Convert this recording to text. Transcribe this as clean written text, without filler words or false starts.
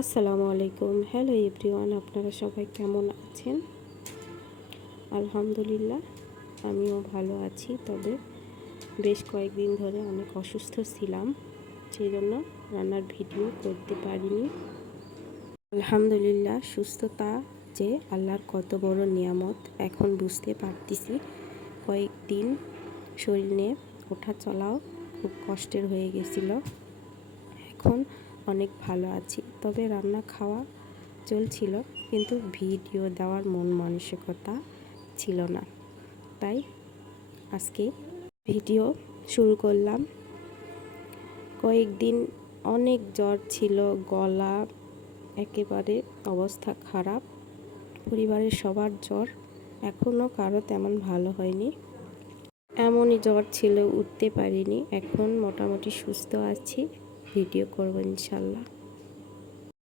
আসসালামু আলাইকুম। Hello everyone, আপনারা সবাই কেমন আছেন? আলহামদুলিল্লাহ, আমিও ভালো আছি। তবে বেশ কয়েকদিন ধরে অনেক অসুস্থ ছিলাম, সেই জন্য রান্নার ভিডিও করতে পারিনি। আলহামদুলিল্লাহ, সুস্থতা যে আল্লাহর কত বড় নিয়ামত এখন বুঝতে পারতেছি। কয়েকদিন শরীর নিয়ে ওঠা চলাও খুব কষ্টের হয়ে গেছিল। এখন অনেক ভালো আছি। তবে রান্না খাওয়া চলছিল, কিন্তু ভিডিও দেওয়ার মন মানসিকতা ছিল না। তাই আজকে ভিডিও শুরু করলাম। কয়েকদিন অনেক জ্বর ছিল, গলা একেবারে অবস্থা খারাপ। পরিবারের সবার জ্বর, এখনও কারো তেমন ভালো হয়নি। এমনই জ্বর ছিল, উঠতে পারিনি। এখন মোটামুটি সুস্থ আছি, ভিডিও করব ইনশাল্লাহ।